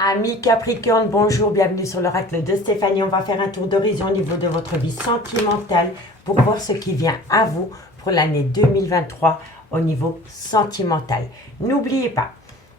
Amis Capricorne, bonjour, bienvenue sur l'oracle de Stéphanie. On va faire un tour d'horizon au niveau de votre vie sentimentale pour voir ce qui vient à vous pour l'année 2023 au niveau sentimental. N'oubliez pas,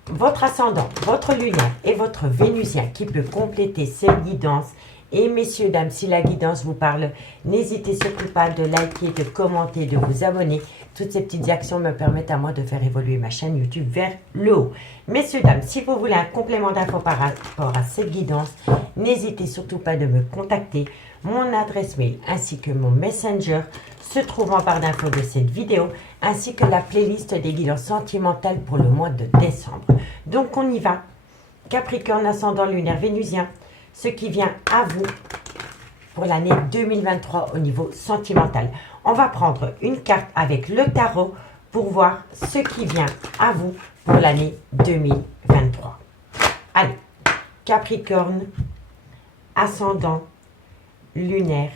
votre ascendant, votre lunaire et votre vénusien qui peut compléter cette guidance. Et messieurs, dames, si la guidance vous parle, n'hésitez surtout pas de liker, de commenter, de vous abonner. Toutes ces petites actions me permettent à moi de faire évoluer ma chaîne YouTube vers le haut. Messieurs, dames, si vous voulez un complément d'infos par rapport à cette guidance, n'hésitez surtout pas de me contacter. Mon adresse mail ainsi que mon messenger se trouvent en barre d'infos de cette vidéo, ainsi que la playlist des guidances sentimentales pour le mois de décembre. Donc on y va. Capricorne, ascendant lunaire vénusien, ce qui vient à vous pour l'année 2023 au niveau sentimental. On va prendre une carte avec le tarot pour voir ce qui vient à vous pour l'année 2023. Allez, Capricorne, ascendant lunaire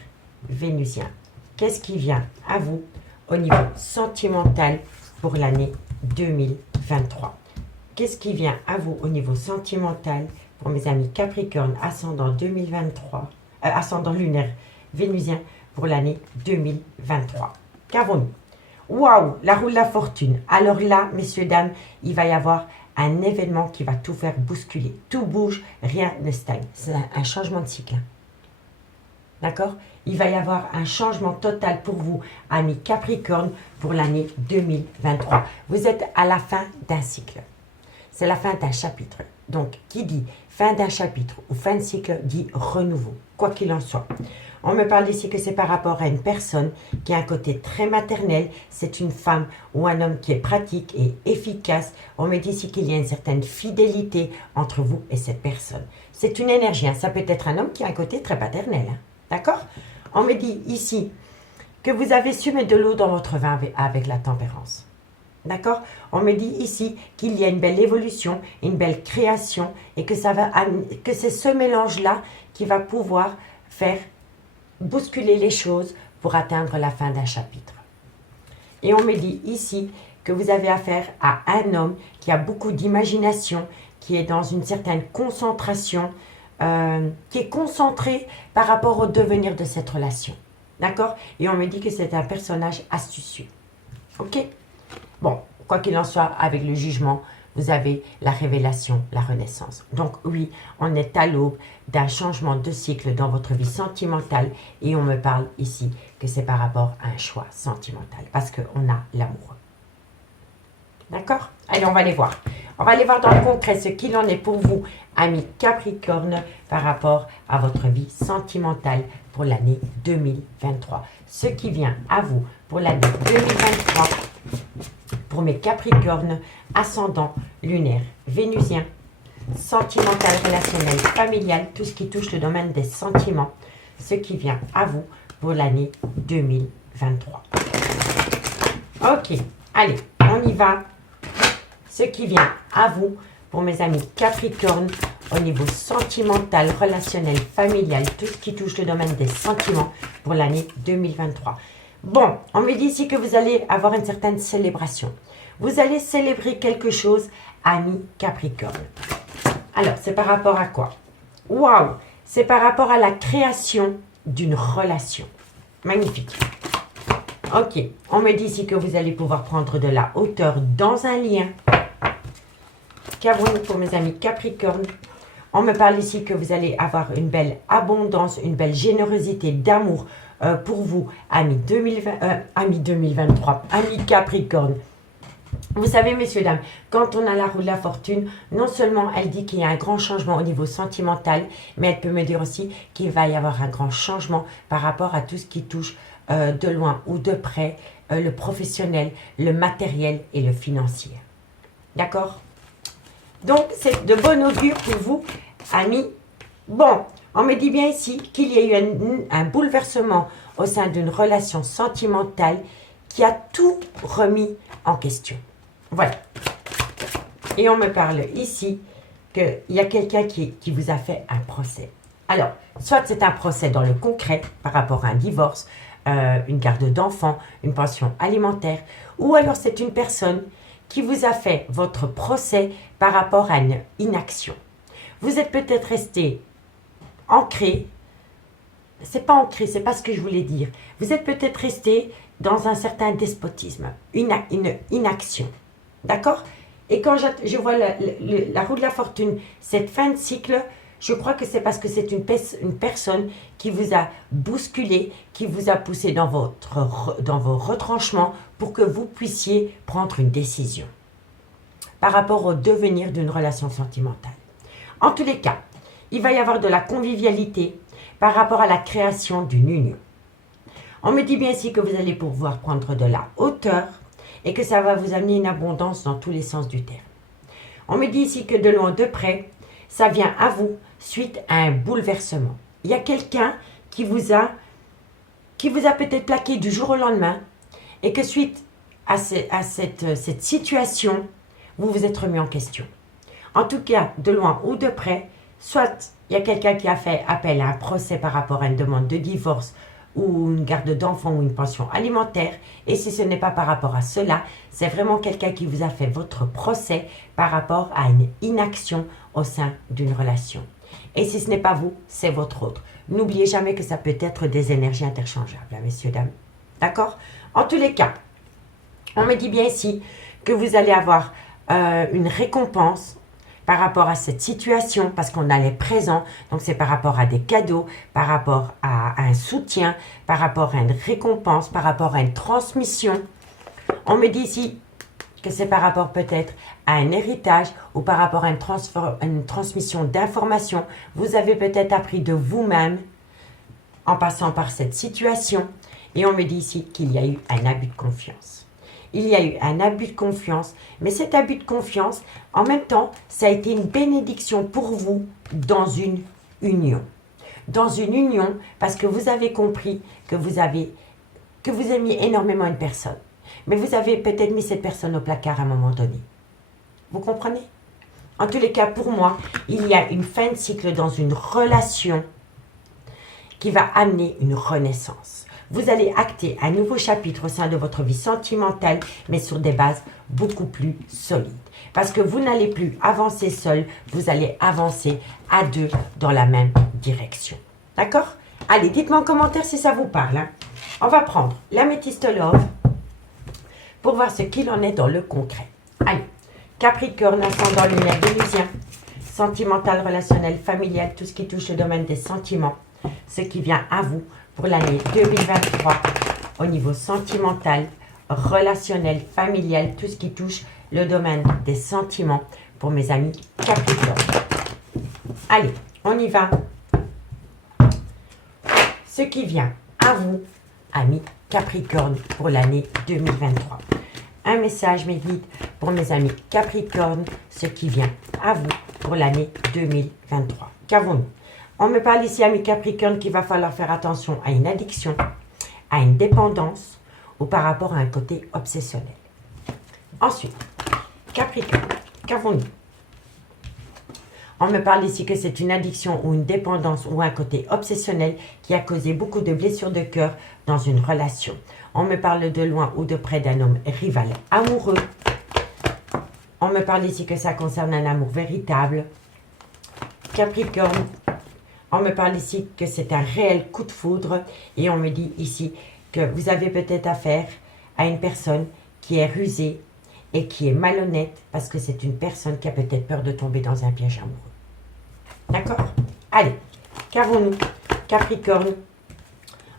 vénusien. Qu'est-ce qui vient à vous au niveau sentimental pour l'année 2023? Qu'est-ce qui vient à vous au niveau sentimental pour mes amis Capricorne, ascendant 2023, ascendant lunaire vénusien pour l'année 2023? Qu'avons-nous? Waouh, la roue de la fortune. Alors là, messieurs, dames, il va y avoir un événement qui va tout faire bousculer. Tout bouge, rien ne stagne. C'est un changement de cycle. D'accord? Il va y avoir un changement total pour vous, amis Capricorne, pour l'année 2023. Vous êtes à la fin d'un cycle. C'est la fin d'un chapitre. Donc, qui dit fin d'un chapitre ou fin de cycle dit renouveau, quoi qu'il en soit. On me parle ici que c'est par rapport à une personne qui a un côté très maternel. C'est une femme ou un homme qui est pratique et efficace. On me dit ici qu'il y a une certaine fidélité entre vous et cette personne. C'est une énergie. Hein. Ça peut être un homme qui a un côté très paternel. Hein. D'accord? On me dit ici que vous avez su mettre de l'eau dans votre vin avec la tempérance. D'accord? On me dit ici qu'il y a une belle évolution, une belle création et que c'est ce mélange-là qui va pouvoir faire bousculer les choses pour atteindre la fin d'un chapitre. Et on me dit ici que vous avez affaire à un homme qui a beaucoup d'imagination, qui est dans une certaine concentration, qui est concentré par rapport au devenir de cette relation. D'accord? Et on me dit que c'est un personnage astucieux. Ok? Bon, quoi qu'il en soit, avec le jugement, vous avez la révélation, la renaissance. Donc oui, on est à l'aube d'un changement de cycle dans votre vie sentimentale et on me parle ici que c'est par rapport à un choix sentimental parce qu'on a l'amour. D'accord? Allez, on va aller voir. On va aller voir dans le concret ce qu'il en est pour vous, amis Capricorne, par rapport à votre vie sentimentale pour l'année 2023. Ce qui vient à vous pour l'année 2023 pour mes Capricornes, ascendant lunaire vénusien, sentimental, relationnel, familial, tout ce qui touche le domaine des sentiments, ce qui vient à vous pour l'année 2023. Ok, allez, on y va. Ce qui vient à vous pour mes amis Capricorne au niveau sentimental, relationnel, familial, tout ce qui touche le domaine des sentiments pour l'année 2023. Bon, on me dit ici que vous allez avoir une certaine célébration. Vous allez célébrer quelque chose, amis Capricorne. Alors, c'est par rapport à quoi? Waouh! C'est par rapport à la création d'une relation. Magnifique. Ok, on me dit ici que vous allez pouvoir prendre de la hauteur dans un lien. Qu'avons-nous pour mes amis Capricorne? On me parle ici que vous allez avoir une belle abondance, une belle générosité d'amour pour vous, amis 2023, amis Capricorne. Vous savez, messieurs, dames, quand on a la roue de la fortune, non seulement elle dit qu'il y a un grand changement au niveau sentimental, mais elle peut me dire aussi qu'il va y avoir un grand changement par rapport à tout ce qui touche de loin ou de près, le professionnel, le matériel et le financier. D'accord? Donc, c'est de bon augure pour vous, amis. Bon, on me dit bien ici qu'il y a eu un bouleversement au sein d'une relation sentimentale qui a tout remis en question. Voilà. Et on me parle ici qu'il y a quelqu'un qui vous a fait un procès. Alors, soit c'est un procès dans le concret par rapport à un divorce, une garde d'enfants, une pension alimentaire, ou alors c'est une personne qui vous a fait votre procès par rapport à une inaction. Vous êtes peut-être resté ancré. C'est pas ancré, c'est pas ce que je voulais dire. Vous êtes peut-être resté dans un certain despotisme, une inaction. D'accord? Et quand je vois la roue de la fortune, cette fin de cycle, je crois que c'est parce que c'est une personne qui vous a bousculé, qui vous a poussé dans vos retranchements pour que vous puissiez prendre une décision par rapport au devenir d'une relation sentimentale. En tous les cas, il va y avoir de la convivialité par rapport à la création d'une union. On me dit bien ici que vous allez pouvoir prendre de la hauteur et que ça va vous amener une abondance dans tous les sens du terme. On me dit ici que de loin de près, ça vient à vous suite à un bouleversement. Il y a quelqu'un qui vous a peut-être plaqué du jour au lendemain et que suite à cette situation, vous vous êtes remis en question. En tout cas, de loin ou de près, soit il y a quelqu'un qui a fait appel à un procès par rapport à une demande de divorce ou une garde d'enfants ou une pension alimentaire. Et si ce n'est pas par rapport à cela, c'est vraiment quelqu'un qui vous a fait votre procès par rapport à une inaction au sein d'une relation. Et si ce n'est pas vous, c'est votre autre. N'oubliez jamais que ça peut être des énergies interchangeables, hein, messieurs, dames. D'accord? En tous les cas, on me dit bien ici que vous allez avoir une récompense par rapport à cette situation, parce qu'on a les présents, donc c'est par rapport à des cadeaux, par rapport à un soutien, par rapport à une récompense, par rapport à une transmission. On me dit ici que c'est par rapport peut-être à un héritage ou par rapport à une transmission d'informations. Vous avez peut-être appris de vous-même en passant par cette situation. Et on me dit ici qu'il y a eu un abus de confiance. Il y a eu un abus de confiance, mais cet abus de confiance, en même temps, ça a été une bénédiction pour vous dans une union. Dans une union, parce que vous avez compris que vous aimiez énormément une personne. Mais vous avez peut-être mis cette personne au placard à un moment donné. Vous comprenez? En tous les cas, pour moi, il y a une fin de cycle dans une relation qui va amener une renaissance. Vous allez acter un nouveau chapitre au sein de votre vie sentimentale, mais sur des bases beaucoup plus solides. Parce que vous n'allez plus avancer seul, vous allez avancer à deux dans la même direction. D'accord? Allez, dites-moi en commentaire si ça vous parle. Hein. On va prendre l'améthyste love pour voir ce qu'il en est dans le concret. Allez, Capricorne, ascendant lunaire vénusien, sentimental, relationnel, familial, tout ce qui touche le domaine des sentiments, ce qui vient à vous pour l'année 2023 au niveau sentimental, relationnel, familial, tout ce qui touche le domaine des sentiments pour mes amis Capricorne. Allez, on y va. Ce qui vient à vous, amis Capricorne, pour l'année 2023. Un message, mes guides, pour mes amis Capricorne, ce qui vient à vous pour l'année 2023. Qu'avons-nous? On me parle ici, amis Capricorne, qu'il va falloir faire attention à une addiction, à une dépendance ou par rapport à un côté obsessionnel. Ensuite, Capricorne, qu'avons-nous? On me parle ici que c'est une addiction ou une dépendance ou un côté obsessionnel qui a causé beaucoup de blessures de cœur dans une relation. On me parle de loin ou de près d'un homme rival amoureux. On me parle ici que ça concerne un amour véritable. Capricorne, on me parle ici que c'est un réel coup de foudre et on me dit ici que vous avez peut-être affaire à une personne qui est rusée et qui est malhonnête parce que c'est une personne qui a peut-être peur de tomber dans un piège amoureux. D'accord? Allez, qu'avons-nous? Capricorne,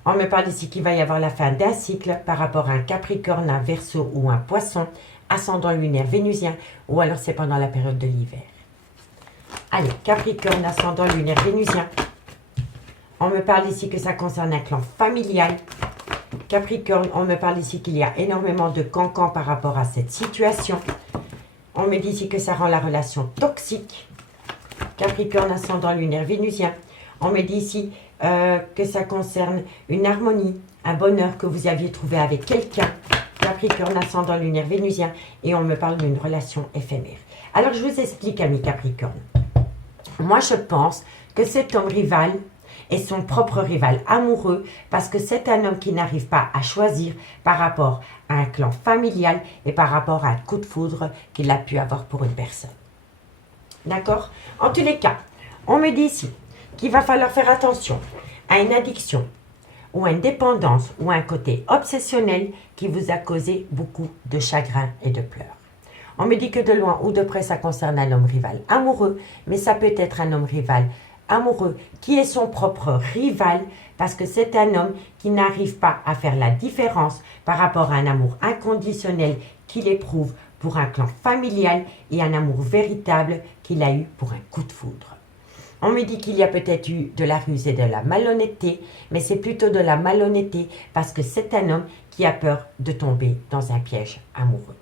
on me parle ici qu'il va y avoir la fin d'un cycle par rapport à un Capricorne, un Verseau ou un Poisson, ascendant lunaire vénusien ou alors c'est pendant la période de l'hiver. Allez, Capricorne, ascendant lunaire vénusien. On me parle ici que ça concerne un clan familial. Capricorne, on me parle ici qu'il y a énormément de cancans par rapport à cette situation. On me dit ici que ça rend la relation toxique. Capricorne, ascendant lunaire vénusien. On me dit ici que ça concerne une harmonie, un bonheur que vous aviez trouvé avec quelqu'un. Capricorne, ascendant lunaire vénusien. Et on me parle d'une relation éphémère. Alors, je vous explique, amis Capricorne. Moi, je pense que cet homme rival est son propre rival amoureux parce que c'est un homme qui n'arrive pas à choisir par rapport à un clan familial et par rapport à un coup de foudre qu'il a pu avoir pour une personne. D'accord? En tous les cas, On me dit ici qu'il va falloir faire attention à une addiction ou à une dépendance ou à un côté obsessionnel qui vous a causé beaucoup de chagrin et de pleurs. On me dit que de loin ou de près, ça concerne un homme rival amoureux, mais ça peut être un homme rival amoureux qui est son propre rival parce que c'est un homme qui n'arrive pas à faire la différence par rapport à un amour inconditionnel qu'il éprouve pour un clan familial et un amour véritable qu'il a eu pour un coup de foudre. On me dit qu'il y a peut-être eu de la ruse et de la malhonnêteté, mais c'est plutôt de la malhonnêteté parce que c'est un homme qui a peur de tomber dans un piège amoureux.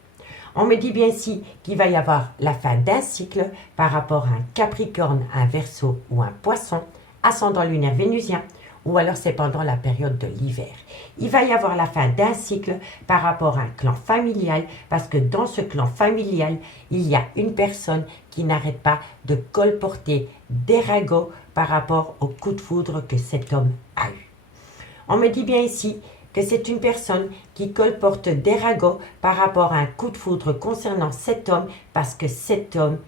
On me dit bien ici qu'il va y avoir la fin d'un cycle par rapport à un Capricorne, un Verseau ou un Poisson, ascendant lunaire vénusien, ou alors c'est pendant la période de l'hiver. Il va y avoir la fin d'un cycle par rapport à un clan familial, parce que dans ce clan familial, il y a une personne qui n'arrête pas de colporter des ragots par rapport au coup de foudre que cet homme a eu. On me dit bien ici que c'est une personne qui colporte des ragots par rapport à un coup de foudre concernant cet homme, parce que cet homme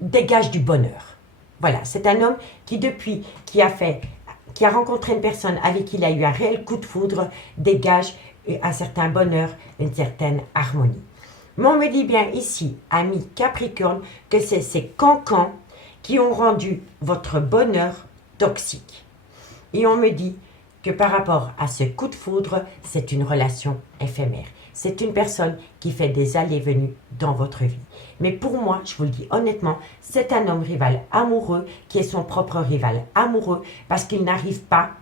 dégage du bonheur. Voilà, c'est un homme qui depuis qui a rencontré une personne avec qui il a eu un réel coup de foudre, dégage un certain bonheur, une certaine harmonie. Mais on me dit bien ici, ami Capricorne, que c'est ces cancans qui ont rendu votre bonheur toxique. Et on me dit que par rapport à ce coup de foudre, c'est une relation éphémère. C'est une personne qui fait des allées-venues dans votre vie. Mais pour moi, je vous le dis honnêtement, c'est un homme rival amoureux qui est son propre rival amoureux parce qu'il n'arrive pas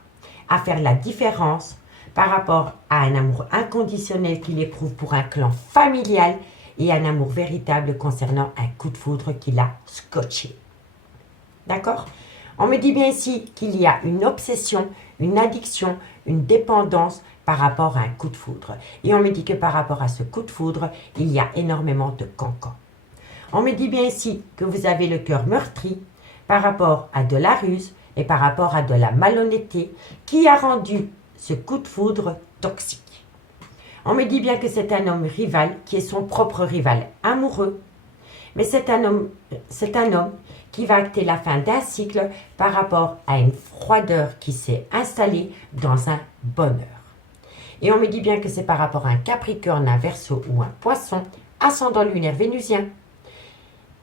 à faire la différence par rapport à un amour inconditionnel qu'il éprouve pour un clan familial et un amour véritable concernant un coup de foudre qu'il a scotché. D'accord ? On me dit bien ici qu'il y a une obsession, une addiction, une dépendance par rapport à un coup de foudre. Et on me dit que par rapport à ce coup de foudre, il y a énormément de cancans. On me dit bien ici que vous avez le cœur meurtri par rapport à de la ruse et par rapport à de la malhonnêteté qui a rendu ce coup de foudre toxique. On me dit bien que c'est un homme rival qui est son propre rival amoureux, mais c'est un homme qui va acter la fin d'un cycle par rapport à une froideur qui s'est installée dans un bonheur. Et on me dit bien que c'est par rapport à un Capricorne, un Verseau ou un Poisson, ascendant lunaire vénusien.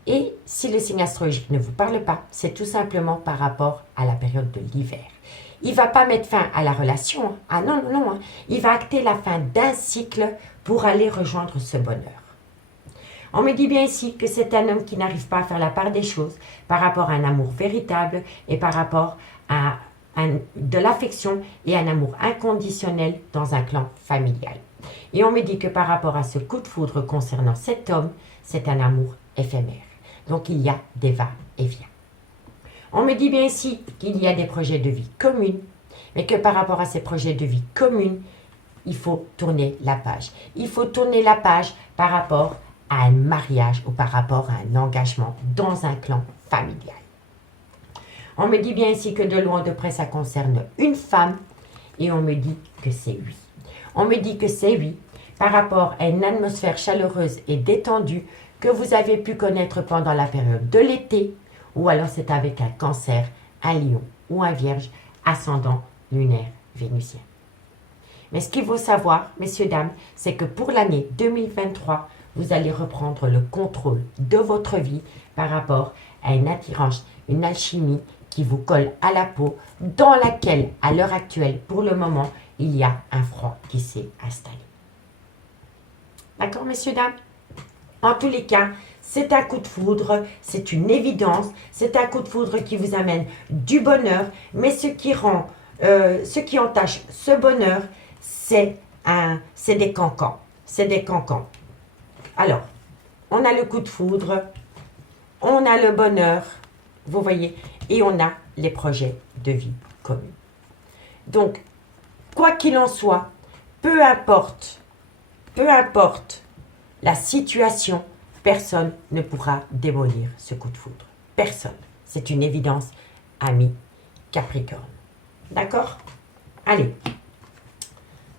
Et si le signe astrologique ne vous parle pas, c'est tout simplement par rapport à la période de l'hiver. Il ne va pas mettre fin à la relation. Hein. Ah non, non, non. Hein. Il va acter la fin d'un cycle pour aller rejoindre ce bonheur. On me dit bien ici que c'est un homme qui n'arrive pas à faire la part des choses par rapport à un amour véritable et par rapport à de l'affection et un amour inconditionnel dans un clan familial. Et on me dit que par rapport à ce coup de foudre concernant cet homme, c'est un amour éphémère. Donc il y a des va-et-vient. On me dit bien ici qu'il y a des projets de vie communs, mais que par rapport à ces projets de vie communs, il faut tourner la page. Il faut tourner la page par rapport à un mariage ou par rapport à un engagement dans un clan familial. On me dit bien ici que de loin de près, ça concerne une femme et on me dit que c'est oui. On me dit que c'est oui par rapport à une atmosphère chaleureuse et détendue que vous avez pu connaître pendant la période de l'été ou alors c'est avec un Cancer, un Lion ou un Vierge ascendant lunaire vénusien. Mais ce qu'il faut savoir, messieurs, dames, c'est que pour l'année 2023, vous allez reprendre le contrôle de votre vie par rapport à une attirance, une alchimie qui vous colle à la peau, dans laquelle, à l'heure actuelle, pour le moment, il y a un froid qui s'est installé. D'accord, messieurs, dames? En tous les cas, c'est un coup de foudre, c'est une évidence, c'est un coup de foudre qui vous amène du bonheur, mais ce qui entache ce bonheur, c'est des cancans. C'est des cancans. Alors, on a le coup de foudre, on a le bonheur, vous voyez, et on a les projets de vie communs. Donc, quoi qu'il en soit, peu importe la situation, personne ne pourra démolir ce coup de foudre. Personne. C'est une évidence, ami Capricorne. D'accord? Allez.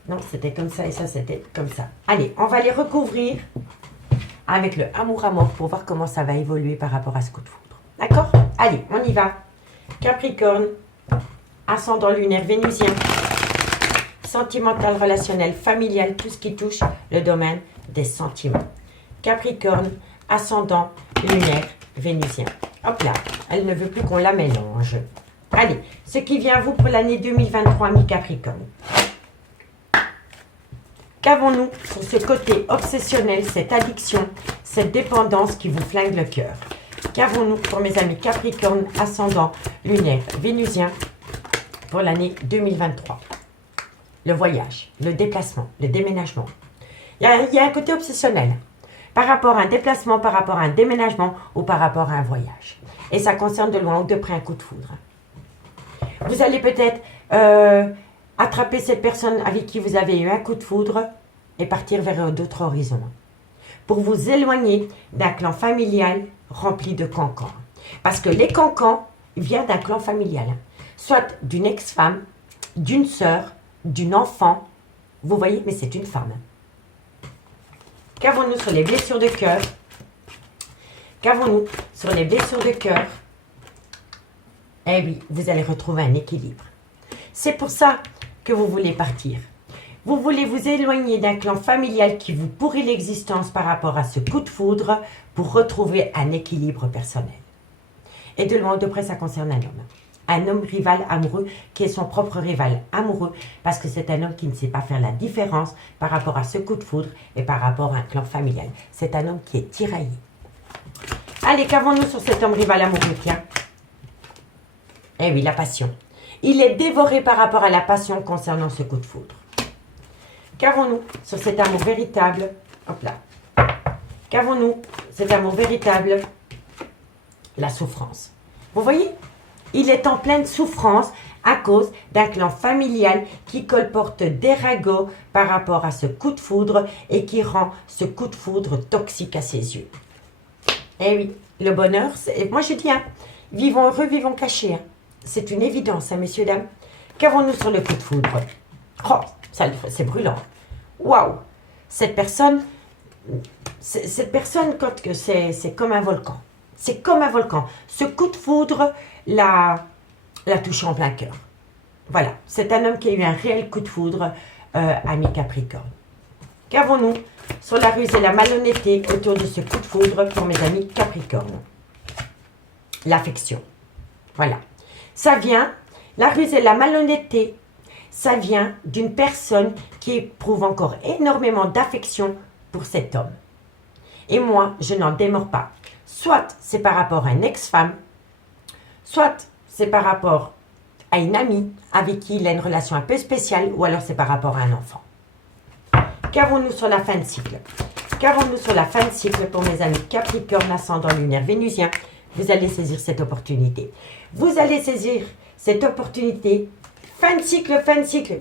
Non, c'était comme ça et ça, c'était comme ça. Allez, on va les recouvrir avec le amour à mort pour voir comment ça va évoluer par rapport à ce coup de foudre. D'accord? Allez, on y va. Capricorne, ascendant lunaire vénusien, sentimental, relationnel, familial, tout ce qui touche le domaine des sentiments. Capricorne, ascendant lunaire vénusien. Hop là, elle ne veut plus qu'on la mélange. Allez, ce qui vient à vous pour l'année 2023, mi-Capricorne. Qu'avons-nous sur ce côté obsessionnel, cette addiction, cette dépendance qui vous flingue le cœur? Qu'avons-nous pour mes amis Capricorne, ascendant lunaire vénusien pour l'année 2023? Le voyage, le déplacement, le déménagement. Il y a un côté obsessionnel par rapport à un déplacement, par rapport à un déménagement ou par rapport à un voyage. Et ça concerne de loin ou de près un coup de foudre. Vous allez peut-être attraper cette personne avec qui vous avez eu un coup de foudre et partir vers d'autres horizons. Pour vous éloigner d'un clan familial rempli de cancans. Parce que les cancans viennent d'un clan familial. Soit d'une ex-femme, d'une sœur, d'une enfant. Vous voyez, mais c'est une femme. Qu'avons-nous sur les blessures de cœur? Qu'avons-nous sur les blessures de cœur? Eh oui, vous allez retrouver un équilibre. C'est pour ça que vous voulez partir. Vous voulez vous éloigner d'un clan familial qui vous pourrit l'existence par rapport à ce coup de foudre pour retrouver un équilibre personnel. Et de loin ou de près, ça concerne un homme. Un homme rival amoureux qui est son propre rival amoureux parce que c'est un homme qui ne sait pas faire la différence par rapport à ce coup de foudre et par rapport à un clan familial. C'est un homme qui est tiraillé. Allez, qu'avons-nous sur cet homme rival amoureux? Tiens. Eh oui, la passion. Il est dévoré par rapport à la passion concernant ce coup de foudre. Qu'avons-nous sur cet amour véritable? Hop là. Qu'avons-nous cet amour véritable? La souffrance. Vous voyez? Il est en pleine souffrance à cause d'un clan familial qui colporte des ragots par rapport à ce coup de foudre et qui rend ce coup de foudre toxique à ses yeux. Eh oui, le bonheur, moi je dis, hein, vivons heureux, vivons cachés. Hein. C'est une évidence, hein, messieurs, dames. Qu'avons-nous sur le coup de foudre? Oh, c'est brûlant. Waouh! Cette personne, c'est comme un volcan. C'est comme un volcan. Ce coup de foudre l'a touché en plein cœur. Voilà, c'est un homme qui a eu un réel coup de foudre à mi-Capricorne. Qu'avons-nous sur la ruse et la malhonnêteté autour de ce coup de foudre pour mes amis Capricorne? L'affection. Voilà. Ça vient, la ruse et la malhonnêteté, ça vient d'une personne qui éprouve encore énormément d'affection pour cet homme. Et moi, je n'en démords pas. Soit c'est par rapport à une ex-femme, soit c'est par rapport à une amie avec qui il a une relation un peu spéciale, ou alors c'est par rapport à un enfant. Qu'avons-nous sur la fin de cycle? Qu'avons-nous sur la fin de cycle pour mes amis Capricorne, ascendant lunaire vénusien? Vous allez saisir cette opportunité. Vous allez saisir cette opportunité. Fin de cycle,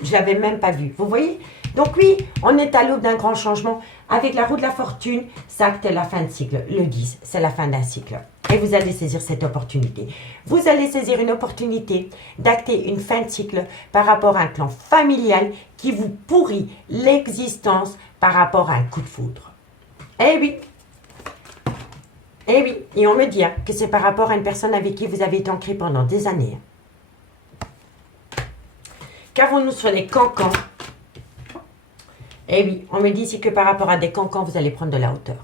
je ne l'avais même pas vu. Vous voyez? Donc oui, on est à l'aube d'un grand changement. Avec la roue de la fortune, ça acte la fin de cycle. Le 10, c'est la fin d'un cycle. Et vous allez saisir cette opportunité. Vous allez saisir une opportunité d'acter une fin de cycle par rapport à un clan familial qui vous pourrit l'existence par rapport à un coup de foudre. Eh oui. Eh oui. Et on me dit que c'est par rapport à une personne avec qui vous avez été ancré pendant des années. Qu'avons-nous sur les cancans? Eh oui, on me dit ici que par rapport à des cancans, vous allez prendre de la hauteur.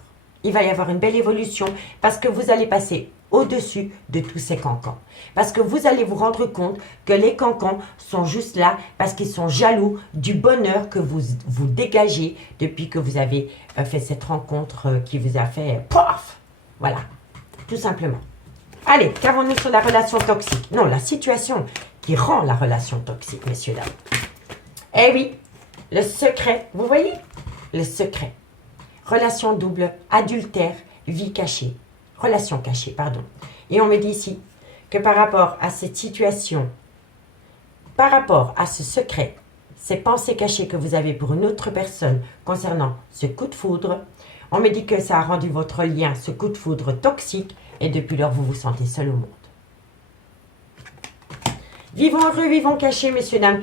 Il va y avoir une belle évolution parce que vous allez passer au-dessus de tous ces cancans. Parce que vous allez vous rendre compte que les cancans sont juste là parce qu'ils sont jaloux du bonheur que vous dégagez depuis que vous avez fait cette rencontre qui vous a fait pof! Voilà, tout simplement. Allez, qu'avons-nous sur la relation toxique? Non, la situation qui rend la relation toxique, messieurs, dames. Eh oui, le secret, vous voyez? Le secret. Relation double, adultère, vie cachée. Relation cachée, pardon. Et on me dit ici que par rapport à cette situation, par rapport à ce secret, ces pensées cachées que vous avez pour une autre personne concernant ce coup de foudre, on me dit que ça a rendu votre lien, ce coup de foudre, toxique et depuis lors, vous vous sentez seul au monde. Vivons heureux, vivons cachés, messieurs, dames.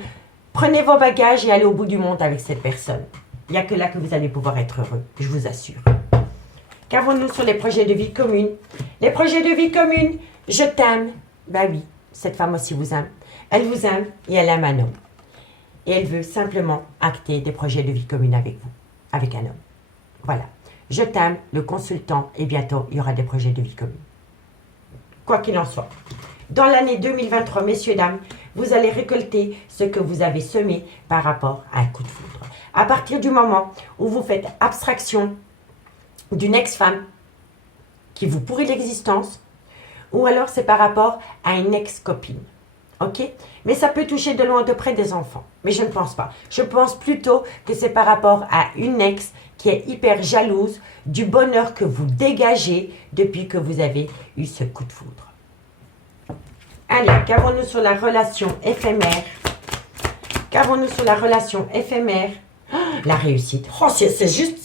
Prenez vos bagages et allez au bout du monde avec cette personne. Il n'y a que là que vous allez pouvoir être heureux, je vous assure. Qu'avons-nous sur les projets de vie commune? Les projets de vie commune, Je t'aime. Ben oui, cette femme aussi vous aime. Elle vous aime et elle aime un homme. Et elle veut simplement acter des projets de vie commune avec vous, avec un homme. Voilà. Je t'aime, le consultant, et bientôt, il y aura des projets de vie commune. Quoi qu'il en soit. Dans l'année 2023, messieurs, dames, vous allez récolter ce que vous avez semé par rapport à un coup de foudre. À partir du moment où vous faites abstraction d'une ex-femme qui vous pourrit l'existence, ou alors c'est par rapport à une ex-copine. Ok? Mais ça peut toucher de loin ou de près des enfants. Mais je ne pense pas. Je pense plutôt que c'est par rapport à une ex qui est hyper jalouse du bonheur que vous dégagez depuis que vous avez eu ce coup de foudre. Allez, qu'avons-nous sur la relation éphémère? Qu'avons-nous sur la relation éphémère? Oh, la réussite. Oh, c'est juste,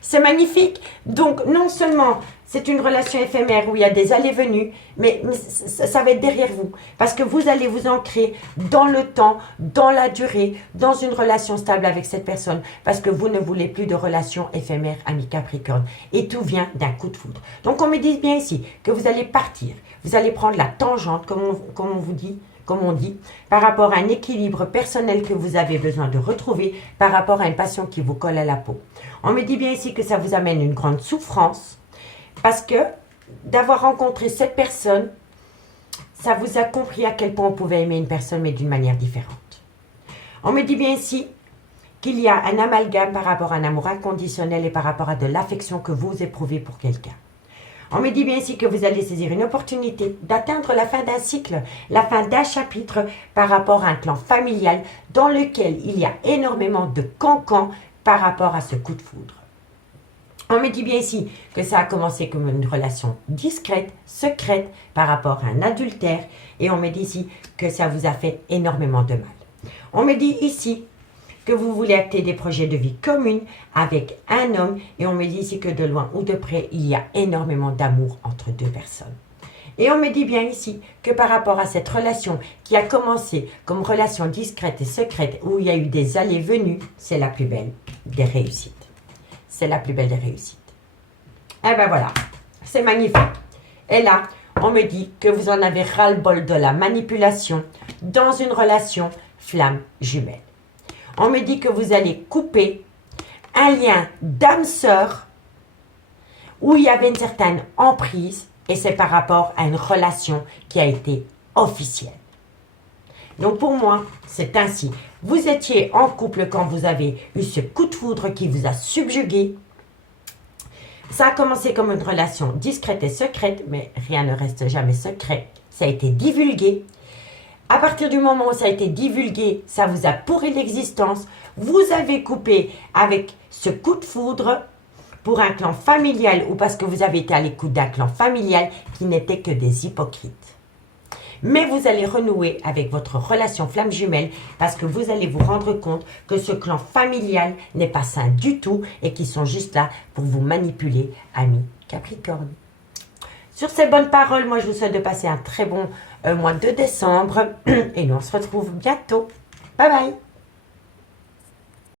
c'est magnifique. Donc, non seulement c'est une relation éphémère où il y a des allées-venues, mais ça va être derrière vous. Parce que vous allez vous ancrer dans le temps, dans la durée, dans une relation stable avec cette personne. Parce que vous ne voulez plus de relation éphémère, ami Capricorne. Et tout vient d'un coup de foudre. Donc, on me dit bien ici que vous allez partir. Vous allez prendre la tangente, comme on dit, par rapport à un équilibre personnel que vous avez besoin de retrouver, par rapport à une passion qui vous colle à la peau. On me dit bien ici que ça vous amène une grande souffrance, parce que d'avoir rencontré cette personne, ça vous a compris à quel point on pouvait aimer une personne, mais d'une manière différente. On me dit bien ici qu'il y a un amalgame par rapport à un amour inconditionnel et par rapport à de l'affection que vous éprouvez pour quelqu'un. On me dit bien ici que vous allez saisir une opportunité d'atteindre la fin d'un cycle, la fin d'un chapitre par rapport à un clan familial dans lequel il y a énormément de cancans par rapport à ce coup de foudre. On me dit bien ici que ça a commencé comme une relation discrète, secrète par rapport à un adultère et on me dit ici que ça vous a fait énormément de mal. On me dit ici que vous voulez acter des projets de vie communs avec un homme et on me dit ici que de loin ou de près, il y a énormément d'amour entre deux personnes. Et on me dit bien ici que par rapport à cette relation qui a commencé comme relation discrète et secrète où il y a eu des allées-venues, c'est la plus belle des réussites. C'est la plus belle des réussites. Eh ben voilà, c'est magnifique. Et là, on me dit que vous en avez ras-le-bol de la manipulation dans une relation flamme jumelle. On me dit que vous allez couper un lien d'âme sœur où il y avait une certaine emprise et c'est par rapport à une relation qui a été officielle. Donc pour moi, c'est ainsi. Vous étiez en couple quand vous avez eu ce coup de foudre qui vous a subjugué. Ça a commencé comme une relation discrète et secrète, mais rien ne reste jamais secret. Ça a été divulgué. À partir du moment où ça a été divulgué, ça vous a pourri l'existence. Vous avez coupé avec ce coup de foudre pour un clan familial ou parce que vous avez été à l'écoute d'un clan familial qui n'était que des hypocrites. Mais vous allez renouer avec votre relation flamme jumelle parce que vous allez vous rendre compte que ce clan familial n'est pas sain du tout et qu'ils sont juste là pour vous manipuler, amis Capricorne. Sur ces bonnes paroles, moi je vous souhaite de passer un très bon mois de décembre et nous on se retrouve bientôt. Bye bye.